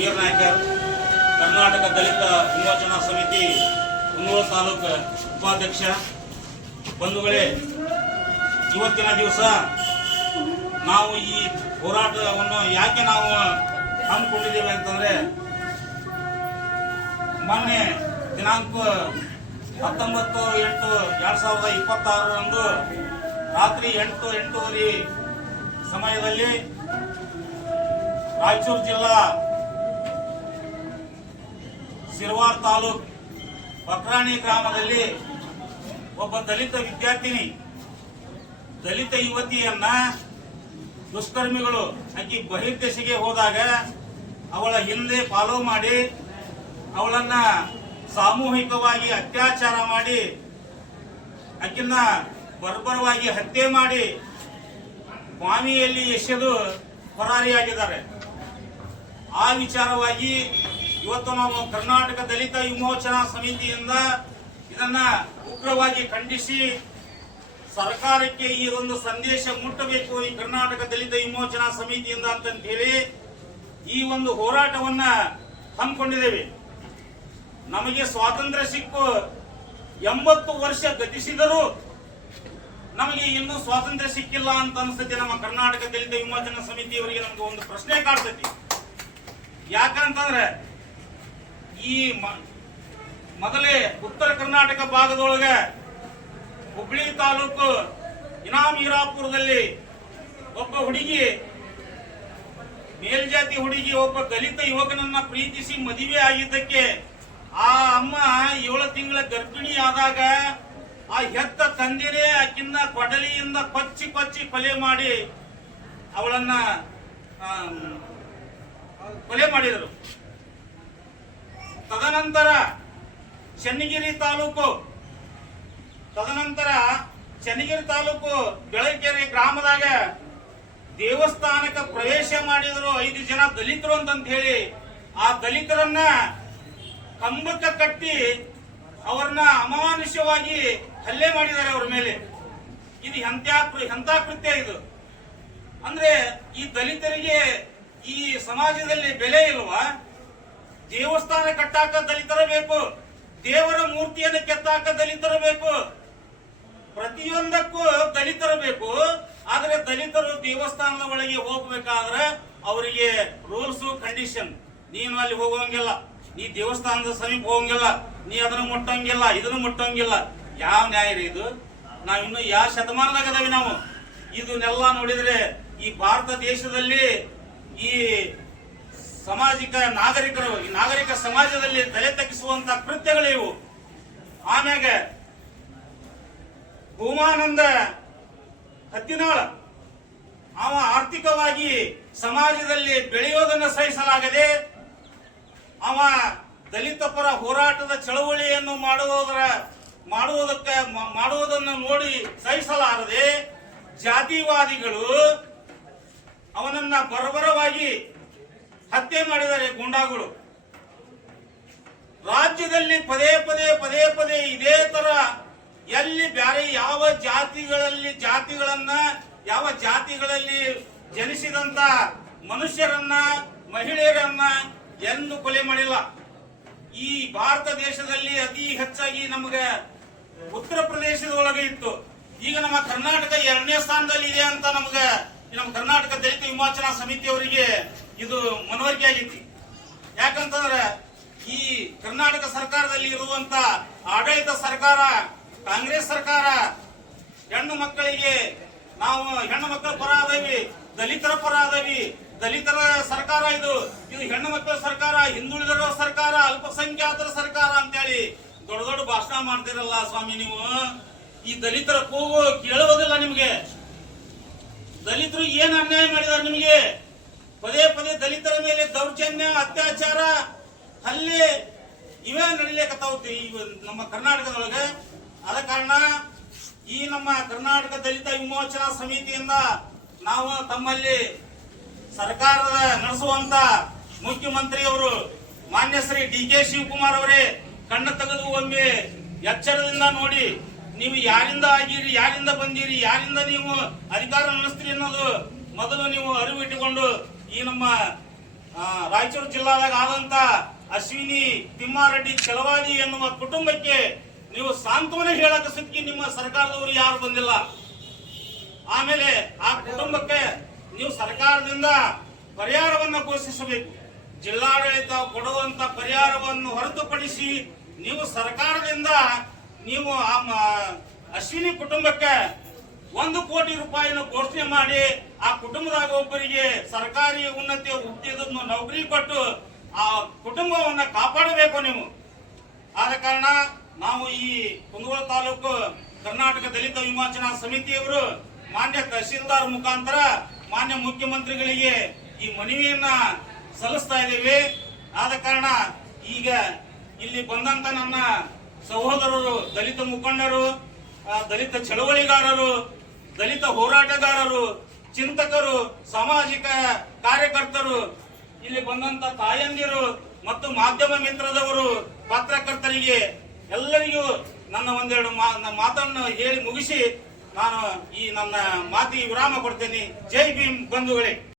ವೀರನಾಯ್ಕರ್, ಕರ್ನಾಟಕ ದಲಿತ ವಿಮೋಚನಾ ಸಮಿತಿ ಕುಂದಗೋಳ ತಾಲೂಕು ಉಪಾಧ್ಯಕ್ಷ. ಬಂಧುಗಳೇ, ಇವತ್ತಿನ ದಿವಸ ನಾವು ಈ ಹೋರಾಟವನ್ನು ಯಾಕೆ ನಾವು ಹಮ್ಮಿಕೊಂಡಿದ್ದೇವೆ ಅಂತಂದ್ರೆ, ಮೊನ್ನೆ ದಿನಾಂಕ 19/8/2026 ರಾತ್ರಿ 8:30 ಸಮಯದಲ್ಲಿ ರಾಯಚೂರು ಜಿಲ್ಲಾ ಸಿರವಾರ ತಾಲೂಕ್ ಬಕ್ರಾಣಿ ಗ್ರಾಮದಲ್ಲಿ ಒಬ್ಬ ದಲಿತ ವಿದ್ಯಾರ್ಥಿನಿ, ದಲಿತ ಯುವತಿಯನ್ನ ದುಷ್ಕರ್ಮಿಗಳು ಆಕಿ ಬಹಿರ್ದೇಶಿಗೆ ಹೋದಾಗ ಅವಳ ಹಿಂದೆ ಫಾಲೋ ಮಾಡಿ ಅವಳನ್ನ ಸಾಮೂಹಿಕವಾಗಿ ಅತ್ಯಾಚಾರ ಮಾಡಿ ಆಕಿನ್ನ ಬರ್ಬರವಾಗಿ ಹತ್ಯೆ ಮಾಡಿ ಬಾವಿಯಲ್ಲಿ ಎಸೆದು ಪರಾರಿಯಾಗಿದ್ದಾರೆ. ಆ ವಿಚಾರವಾಗಿ ಇವತ್ತು ನಾವು ಕರ್ನಾಟಕ ದಲಿತ ವಿಮೋಚನಾ ಸಮಿತಿಯಿಂದ ಇದನ್ನ ಉಗ್ರವಾಗಿ ಖಂಡಿಸಿ ಸರ್ಕಾರಕ್ಕೆ ಈ ಒಂದು ಸಂದೇಶ ಮುಟ್ಟಬೇಕು ಈ ಕರ್ನಾಟಕ ದಲಿತ ವಿಮೋಚನಾ ಸಮಿತಿಯಿಂದ ಅಂತ ಹೇಳಿ ಈ ಒಂದು ಹೋರಾಟವನ್ನ ಹಮ್ಮಿಕೊಂಡಿದ್ದೇವೆ. ನಮಗೆ ಸ್ವಾತಂತ್ರ್ಯ ಸಿಕ್ಕು 80 ವರ್ಷ ಗತಿಸಿದರೂ ನಮಗೆ ಇನ್ನೂ ಸ್ವಾತಂತ್ರ್ಯ ಸಿಕ್ಕಿಲ್ಲ ಅಂತ ಅನ್ಸುತ್ತೆ. ನಮ್ಮ ಕರ್ನಾಟಕ ದಲಿತ ವಿಮೋಚನಾ ಸಮಿತಿಯವರಿಗೆ ನಮ್ಗೆ ಒಂದು ಪ್ರಶ್ನೆ ಕಾಡ್ತೈತಿ. ಯಾಕಂತಂದ್ರೆ ಈ ಮೊದಲೇ ಉತ್ತರ ಕರ್ನಾಟಕ ಭಾಗದೊಳಗೆ ಹುಬ್ಬಳ್ಳಿ ತಾಲೂಕು ಇನಾಮೀರಾಪುರದಲ್ಲಿ ಒಬ್ಬ ಹುಡುಗಿ, ಮೇಲ್ಜಾತಿ ಹುಡುಗಿ ಒಬ್ಬ ದಲಿತ ಯುವಕನನ್ನ ಪ್ರೀತಿಸಿ ಮದುವೆ ಆಗಿದ್ದಕ್ಕೆ ಆ ಅಮ್ಮ 7 ತಿಂಗಳ ಗರ್ಭಿಣಿ ಆದಾಗ ಆ ಹೆತ್ತ ತಂದೆನೇ ಆಕಿನ್ನ ಕೊಡಲಿಯಿಂದ ಕೊಚ್ಚಿ ಕೊಲೆ ಮಾಡಿ ಅವಳನ್ನ ಕೊಲೆ ಮಾಡಿದರು. ತದನಂತರ ಚನ್ನಗಿರಿ ತಾಲೂಕು ಬೆಳಕೆರೆ ಗ್ರಾಮದಾಗ ದೇವಸ್ಥಾನಕ್ಕೆ ಪ್ರವೇಶ ಮಾಡಿದರು 5 ಜನ ದಲಿತರು ಅಂತ ಹೇಳಿ. ಆ ದಲಿತರನ್ನ ಕಂಬಕ್ಕೆ ಕಟ್ಟಿ ಅವ್ರನ್ನ ಅಮಾನುಷ್ಯವಾಗಿ ಹಲ್ಲೆ ಮಾಡಿದ್ದಾರೆ ಅವ್ರ ಮೇಲೆ. ಇದು ಎಂತ ಕೃತ್ಯ ಇದು ಅಂದ್ರೆ, ಈ ದಲಿತರಿಗೆ ಈ ಸಮಾಜದಲ್ಲಿ ಬೆಲೆ ಇಲ್ವಾ? ದೇವಸ್ಥಾನ ಕಟ್ಟಾಕ ದಲಿತರ ಬೇಕು, ದೇವರ ಮೂರ್ತಿಯನ್ನು ಕೆತ್ತಾಕ ದಲಿತರ ಬೇಕು, ಪ್ರತಿಯೊಂದಕ್ಕೂ ದಲಿತರು ಬೇಕು. ಆದ್ರೆ ದಲಿತರು ದೇವಸ್ಥಾನದ ಒಳಗೆ ಹೋಗ್ಬೇಕಾದ್ರೆ ಅವರಿಗೆ ರೂಲ್ಸ್ ಕಂಡೀಷನ್, ನೀನು ಅಲ್ಲಿ ಹೋಗೋಂಗಿಲ್ಲ, ನೀ ದೇವಸ್ಥಾನದ ಸಮೀಪ ಹೋಗಂಗಿಲ್ಲ, ನೀ ಅದನ್ನು ಮುಟ್ಟಂಗಿಲ್ಲ, ಇದನ್ನು ಮುಟ್ಟಂಗಿಲ್ಲ. ಯಾವ ನ್ಯಾಯ ರೀ ಇದು? ನಾವಿನ್ನು ಯಾವ ಶತಮಾನದಾಗ ಅದಾವಿ ನಾವು? ಇದನ್ನೆಲ್ಲ ನೋಡಿದ್ರೆ ಈ ಭಾರತ ದೇಶದಲ್ಲಿ ಈ ಸಾಮಾಜಿಕ ನಾಗರಿಕರು, ಈ ನಾಗರಿಕ ಸಮಾಜದಲ್ಲಿ ತಲೆ ತಗ್ಗಿಸುವಂತ ಕೃತ್ಯಗಳಿವು. ಆಮ್ಯಾಗ ಭೂಮಾನಂದ ಹತ್ತಿನಾಳ ಅವ ಆರ್ಥಿಕವಾಗಿ ಸಮಾಜದಲ್ಲಿ ಬೆಳೆಯೋದನ್ನು ಸಹಿಸಲಾಗದೆ ಅವ ದಲಿತ ಪರ ಹೋರಾಟದ ಚಳವಳಿಯನ್ನು ಮಾಡುವುದನ್ನು ನೋಡಿ ಸಹಿಸಲಾರದೆ ಜಾತಿವಾದಿಗಳು ಅವನನ್ನ ಬರಬರವಾಗಿ ಹತ್ಯೆ ಮಾಡಿದ್ದಾರೆ ಗೂಂಡಾಗಳು. ರಾಜ್ಯದಲ್ಲಿ ಪದೇ ಪದೇ ಇದೇ ತರ ಎಲ್ಲಿ ಬ್ಯಾರೆ ಯಾವ ಜಾತಿಗಳಲ್ಲಿ ಜನಿಸಿದಂತ ಮನುಷ್ಯರನ್ನ, ಮಹಿಳೆಯರನ್ನ ಎಂದು ಕೊಲೆ ಮಾಡಿಲ್ಲ. ಈ ಭಾರತ ದೇಶದಲ್ಲಿ ಅತಿ ಹೆಚ್ಚಾಗಿ ನಮಗೆ ಉತ್ತರ ಪ್ರದೇಶದೊಳಗೆ ಇತ್ತು. ಈಗ ನಮ್ಮ ಕರ್ನಾಟಕ 2ನೇ ಸ್ಥಾನದಲ್ಲಿ ಇದೆ ಅಂತ ನಮ್ಮ ಕರ್ನಾಟಕ ದಲಿತ ವಿಮೋಚನಾ ಸಮಿತಿಯವರಿಗೆ ಇದು ಮನವರಿಕೆ ಆಗೈತಿ. ಯಾಕಂತಂದ್ರೆ ಈ ಕರ್ನಾಟಕ ಸರ್ಕಾರದಲ್ಲಿ ಇರುವಂತ ಆಡಳಿತ ಸರ್ಕಾರ, ಕಾಂಗ್ರೆಸ್ ಸರ್ಕಾರ ಹೆಣ್ಣು ಮಕ್ಕಳಿಗೆ ನಾವು ಹೆಣ್ಣು ಮಕ್ಕಳ ಪರ ಆದವಿ, ದಲಿತರ ಪರ ಆದವಿ, ದಲಿತರ ಸರ್ಕಾರ ಇದು ಹೆಣ್ಣು ಮಕ್ಕಳ ಸರ್ಕಾರ, ಹಿಂದುಳಿದರ ಸರ್ಕಾರ, ಅಲ್ಪಸಂಖ್ಯಾತರ ಸರ್ಕಾರ ಅಂತೇಳಿ ದೊಡ್ಡ ಭಾಷಣ ಮಾಡ್ತಿರಲ್ಲ ಸ್ವಾಮಿ ನೀವು. ಈ ದಲಿತರ ಕೂಗು ಕೇಳುವುದಿಲ್ಲ ನಿಮ್ಗೆ. ದಲಿತರು ಏನ್ ಅನ್ಯಾಯ ಮಾಡಿದಾರೆ ನಿಮಗೆ? ಪದೇ ದಲಿತರ ಮೇಲೆ ದೌರ್ಜನ್ಯ, ಅತ್ಯಾಚಾರ, ಹಲ್ಲೆ ಇವೇ ನಡಿಲಿಕತ್ತಾವ ನಮ್ಮ ಕರ್ನಾಟಕದೊಳಗೆ. ಆದ ಕಾರಣ ಈ ನಮ್ಮ ಕರ್ನಾಟಕ ದಲಿತ ವಿಮೋಚನಾ ಸಮಿತಿಯಿಂದ ನಾವು ತಮ್ಮಲ್ಲಿ ಸರ್ಕಾರದ ನಡೆಸುವಂತ ಮುಖ್ಯಮಂತ್ರಿಯವರು ಮಾನ್ಯ ಶ್ರೀ ಡಿ.ಕೆ. ಶಿವಕುಮಾರ್ ಅವರೇ ಕಣ್ಣು ತೆಗೆದು ಒಮ್ಮೆ ಎಚ್ಚರದಿಂದ ನೋಡಿ, ನೀವು ಯಾರಿಂದ ಆಗಿರಿ, ಯಾರಿಂದ ಬಂದಿರಿ, ಯಾರಿಂದ ನೀವು ಅಧಿಕಾರ ನಡೆಸ್ತೀರಿ ಅನ್ನೋದು ಮೊದಲು ನೀವು ಅರಿವು ಇಟ್ಟುಕೊಂಡು ಈ ನಮ್ಮ ರಾಯಚೂರು ಜಿಲ್ಲಾದಾಗ ಆದಂತ ಅಶ್ವಿನಿ ತಿಮ್ಮಾರೆಡ್ಡಿ ಚಲವಾದಿ ಎನ್ನುವ ಕುಟುಂಬಕ್ಕೆ ನೀವು ಸಾಂತ್ವನ ಹೇಳಕ ಸುತ್ತಿ ನಿಮ್ಮ ಸರ್ಕಾರದವರು ಯಾರು ಬಂದಿಲ್ಲ. ಆಮೇಲೆ ಆ ಕುಟುಂಬಕ್ಕೆ ನೀವು ಸರ್ಕಾರದಿಂದ ಪರಿಹಾರವನ್ನ ಘೋಷಿಸಬೇಕು. ಜಿಲ್ಲಾಡಳಿತ ಕೊಡುವಂತ ಪರಿಹಾರವನ್ನು ಹೊರತುಪಡಿಸಿ ನೀವು ಸರ್ಕಾರದಿಂದ ನೀವು ಅಶ್ವಿನಿ ಕುಟುಂಬಕ್ಕೆ 1 ಕೋಟಿ ರೂಪಾಯಿನ ಘೋಷಣೆ ಮಾಡಿ ಆ ಕುಟುಂಬದಾಗ ಒಬ್ಬರಿಗೆ ಸರ್ಕಾರಿ ಉನ್ನತ ಹುದ್ದೆಯನ್ನು ನೌಕರಿ ಕೊಟ್ಟು ಆ ಕುಟುಂಬವನ್ನ ಕಾಪಾಡಬೇಕು ನೀವು. ಆದ ಕಾರಣ ನಾವು ಈ ಕುಂದಗೋಳ ತಾಲೂಕು ಕರ್ನಾಟಕ ದಲಿತ ವಿಮೋಚನಾ ಸಮಿತಿಯವರು ಮಾನ್ಯ ತಹಶೀಲ್ದಾರ್ ಮುಖಾಂತರ ಮಾನ್ಯ ಮುಖ್ಯಮಂತ್ರಿಗಳಿಗೆ ಈ ಮನವಿಯನ್ನ ಸಲ್ಲಿಸ್ತಾ ಇದ್ದೇವೆ. ಆದ ಕಾರಣ ಈಗ ಇಲ್ಲಿ ಬಂದಂತ ನನ್ನ ಸಹೋದರರು, ದಲಿತ ಮುಖಂಡರು, ದಲಿತ ಚಳವಳಿಗಾರರು, ದಲಿತ ಹೋರಾಟಗಾರರು, ಚಿಂತಕರು, ಸಾಮಾಜಿಕ ಕಾರ್ಯಕರ್ತರು, ಇಲ್ಲಿ ಬಂದಂತ ತಾಯಂದಿರು ಮತ್ತು ಮಾಧ್ಯಮ ಮಿತ್ರದವರು, ಪತ್ರಕರ್ತರಿಗೆ ಎಲ್ಲರಿಗೂ ನನ್ನ ಒಂದೆರಡು ಮಾತನ್ನು ಹೇಳಿ ಮುಗಿಸಿ ನಾನು ಈ ನನ್ನ ಮಾತಿಗೆ ವಿರಾಮ ಕೊಡ್ತೇನೆ. ಜೈ ಭೀಮ್ ಬಂಧುಗಳೇ.